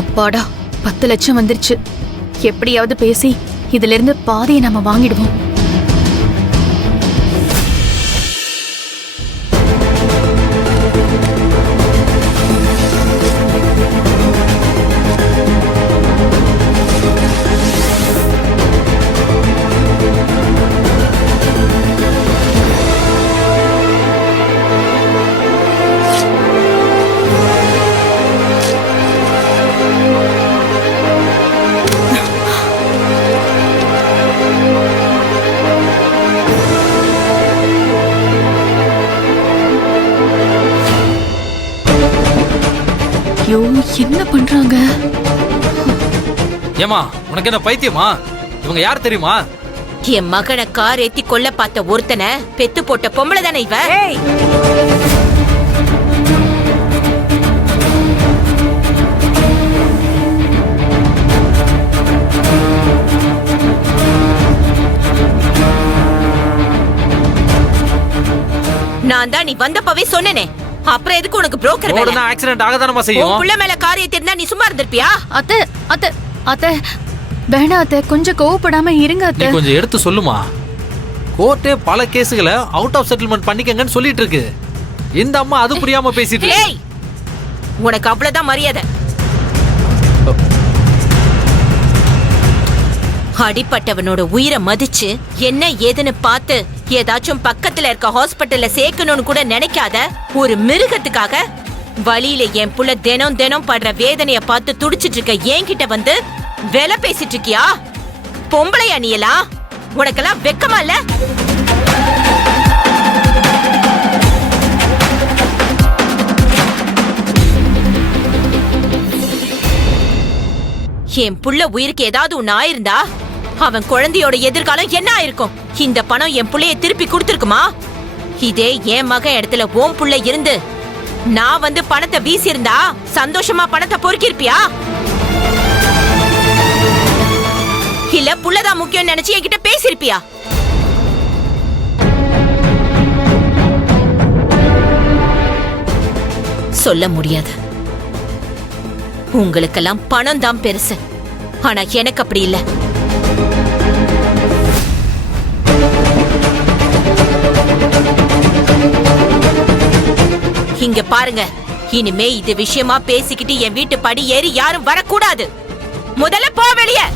அப்பாடா 10 லட்சம் வந்துருச்சு. எப்படியாவது பேசி இதுல இருந்து பாதியை நம்ம வாங்கிடுவோம். ஐயோ, என்ன பண்றாங்க? ஏமா, உனக்கு என்ன பைத்தியமா? இவங்க யார் தெரியுமா? என் மகனை கார் ஏத்தி கொல்ல பார்த்த ஒருத்தனை பெத்து போட்ட பொம்பளை தானே இவ. நான் தான் நீ வந்தப்பவே சொன்னேனே. அப்புறம் எதுக்கு உனக்கு புரோக்கர் வேலை? ரோடுனா ஆக்சிடென்ட் ஆகதானமா செய்யும். உன் புள்ள மேல கார் ஏத்திருந்தா நீ சும்மா இருந்திருப்பியா? அத்தை அத்தை அத்தை வேணா அத்தை, கொஞ்சம் கோவப்படாம இருங்க நீ அத்தை. கொஞ்சம் எடுத்து சொல்லுமா. கோர்ட்டே பல கேஸுகளை அவுட் ஆஃப் செட்டில்மெண்ட் பண்ணிக்கங்கன்னு சொல்லிட்டு இருக்கு. இந்த அம்மா அது புரியாம பேசிட்டு இருக்கு. ஏய், உனக்கு அவ்வளவுதான் மரியாதை. அடிப்பட்டவனோட உயிரை மதிச்சு என்ன ஏதுன்னு பார்த்து ஏதாச்சும் பக்கத்துல இருக்க ஹாஸ்பிட்டல்ல சேர்க்கணும்னு கூட நினைக்காத ஒரு மிருகத்துக்காக வழியில என் புள்ள தினம் தினம் படுற வேதனைய பார்த்து துடிச்சிட்டு இருக்க என்கிட்ட வந்து வேலை பேசிட்டு இருக்கியா? பொம்பளை அணியலாம் உனக்கெல்லாம் வெக்கமா இல்ல? என் புள்ள உயிருக்கு ஏதாவது ஒண்ணு ஆயிருந்தா அவன் குழந்தையோட எதிர்காலம் என்ன ஆயிருக்கும்? இந்த பணம் என் புள்ளைய திருப்பி கொடுத்திருக்குமா? இதே என் மகன் இடத்துல ஓம் புள்ள இருந்து நான் வந்து பணத்தை வீசி இருந்தா சந்தோஷமா பணத்தை பொறுக்கி இருப்பியா? இல்ல புள்ளதான் முக்கியம் நினைச்சு என்கிட்ட பேசிருப்பியா? சொல்ல முடியாது. உங்களுக்கெல்லாம் பணம் தான் பெருசு. ஆனா எனக்கு அப்படி இல்ல. இங்க பாருங்க, இனிமே இது விஷயமா பேசிக்கிட்டு என் வீட்டு படி ஏறி யாரும் வரக்கூடாது. முதல்ல போ வெளியே.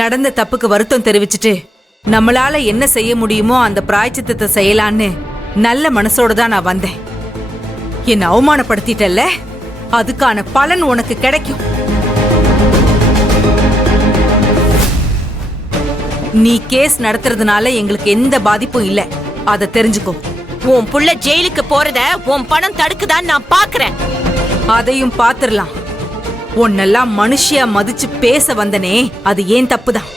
நடந்த தப்புக்கு வருத்தம் தெரிவிச்சுட்டு நம்மளால என்ன செய்ய முடியுமோ அந்த பிராயச்சித்தத்தை செய்யலான்னு நல்ல மனசோட தான் நான் வந்தேன். என்ன அவமானப்படுத்திட்டல்ல, அதுக்கான பலன் உனக்கு கிடைக்கும். நீ கேஸ் நடத்துறதுனால எங்களுக்கு எந்த பாதிப்பும் இல்ல, அதை தெரிஞ்சுக்கோ. உன் புள்ள ஜெயிலுக்கு போறத உன் பணம் தடுக்குதான்னு நான் பாக்குறேன். அதையும் பாத்துரலாம். உன்னெல்லாம் மனுஷியா மதிச்சு பேச வந்தனே, அது ஏன் தப்புதான்.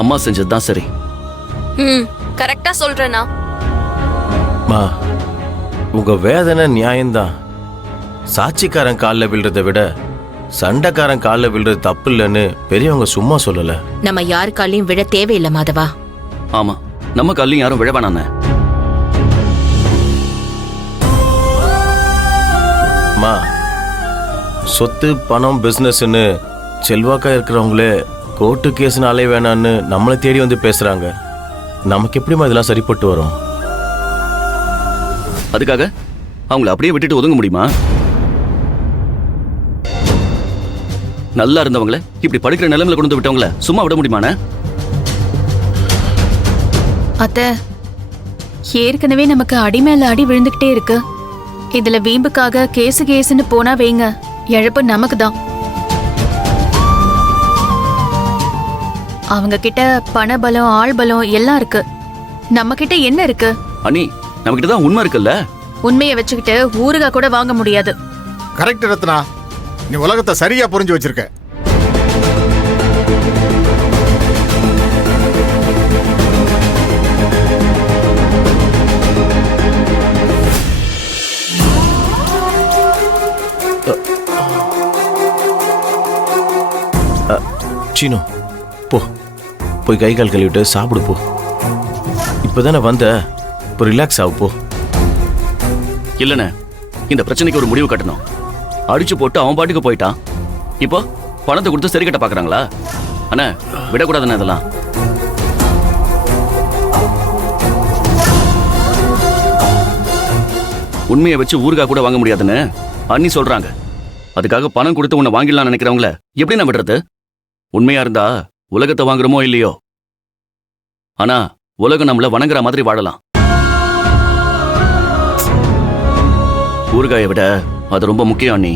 அம்மா செஞ்சதுதான் சரி. கரெக்டா சொல்றேனா? உங்க வேதனை நியாயம்தான். சாட்சிக்காரன் காலில் விழுறதை விட சண்டைக்காரன் காலில் விழுறது தப்பு இல்லைன்னு பெரியவங்க சும்மா சொல்லல. நம்ம யாரு காலையும் விழ தேவையில்லை மாதவா. ஆமா, நம்ம காலையும் யாரும் விழவானானே. சொத்து பணம் பிசினஸ்ன்னு செல்வாக்கா இருக்கிறவங்களே கோர்ட்டு கேஸ்னாலே வேணான்னு நம்மளை தேடி வந்து பேசுறாங்க. நமக்கு எப்படிமா இதெல்லாம் சரிப்பட்டு வரும்? அதுக்காக அவங்கள அப்படியே விட்டுட்டு ஒதுங்க முடியுமா? நல்லா இருந்தவங்கள இப்படி படிக்கிற நிலைமையில கொண்டு வந்து விட்டவங்கள சும்மா விட முடியுமாண்ணே? அத்தை, ஏற்கனவே நமக்கு அடி மேல அடி விழுந்துகிட்டே இருக்கு. இதுல வீம்புக்காக கேசுன்னு போனா வைங்க, இழப்பு நமக்கு தான். அவங்க கிட்ட பண பலம், ஆள் பலம் எல்லாம் இருக்கு. நம்ம கிட்ட என்ன இருக்கு? அண்ணி, நம்ம கிட்ட தான் உண்மை இருக்குல்ல. உண்மையை வச்சுக்கிட்டு ஊறுகாய் கூட வாங்க முடியாது. கரெக்ட் ரத்னா, நீ உலகத்தை சரியா புரிஞ்சு வச்சிருக்க. சீனு, போ போய் கை கால் கழுவிட்டு சாப்பிடு போ. இப்பதானே வந்த, இப்போ ரிலாக்ஸ் ஆகு போ. இல்லண்ணே, இந்த பிரச்சனைக்கு ஒரு முடிவு கட்டணும். அடிச்சு போட்டு அவன் பாட்டுக்கு போயிட்டான். இப்போ பணத்தை கொடுத்து சரி கட்ட பாக்குறாங்களா? அண்ணா, விடக்கூடாதுண்ணே இதெல்லாம். உண்மையை வச்சு ஊறுகாய் கூட வாங்க முடியாதுன்னு அண்ணி சொல்றாங்க. அதுக்காக பணம் கொடுத்து உன்னை வாங்கிடலாம் நினைக்கிறவங்கள எப்படி நான் விடுறது? உண்மையா இருந்தா உலகத்தை வாங்குறோமோ இல்லையோ, ஆனா உலகம் நம்மள வணங்குற மாதிரி வாழலாம். ஊறுகாயை விட அது ரொம்ப முக்கியம் அண்ணி.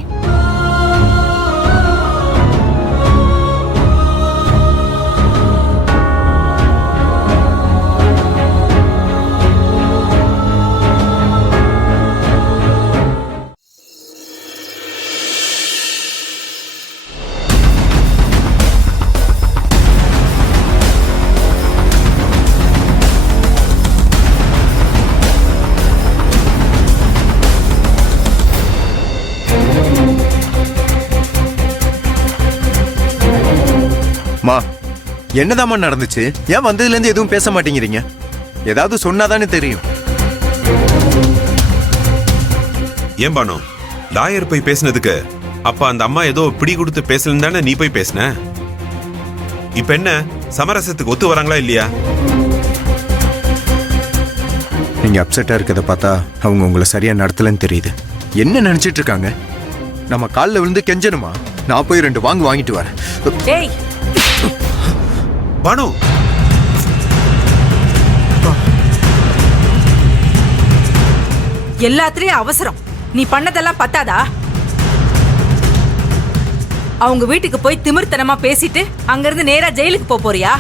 மா, என்னதாம்மா நடந்துச்சு? ஏன் வந்ததுல இருந்து எதுவும் பேச மாட்டேங்கிறீங்க? ஏதாவது சொன்னாதானே தெரியும். ஏன் பானு, லாயர் போய் பேசினதுக்கு அப்ப அந்த அம்மா ஏதோ பிடி கொடுத்து பேசலன்னு தானே நீ போய் பேசின? இப்ப என்ன, சமரசத்துக்கு ஒத்து வராங்களா இல்லையா? நீங்க அப்செட்டா இருக்கத பார்த்தா அவங்க உங்களை சரியா நடத்தலன்னு தெரியுது. என்ன நினைச்சிட்டு இருக்காங்க? நம்ம காலில் விழுந்து கெஞ்சணுமா? நான் போய் 2 வாங்கிட்டு வரேன். ஏய், பானு, எல்லாத்துலயும் அவசரம். நீ பண்ணதெல்லாம் பத்தாதா? அவங்க வீட்டுக்கு போய் திமிர்த்தனமா பேசிட்டு அங்கிருந்து நேரா ஜெயிலுக்கு போறியா?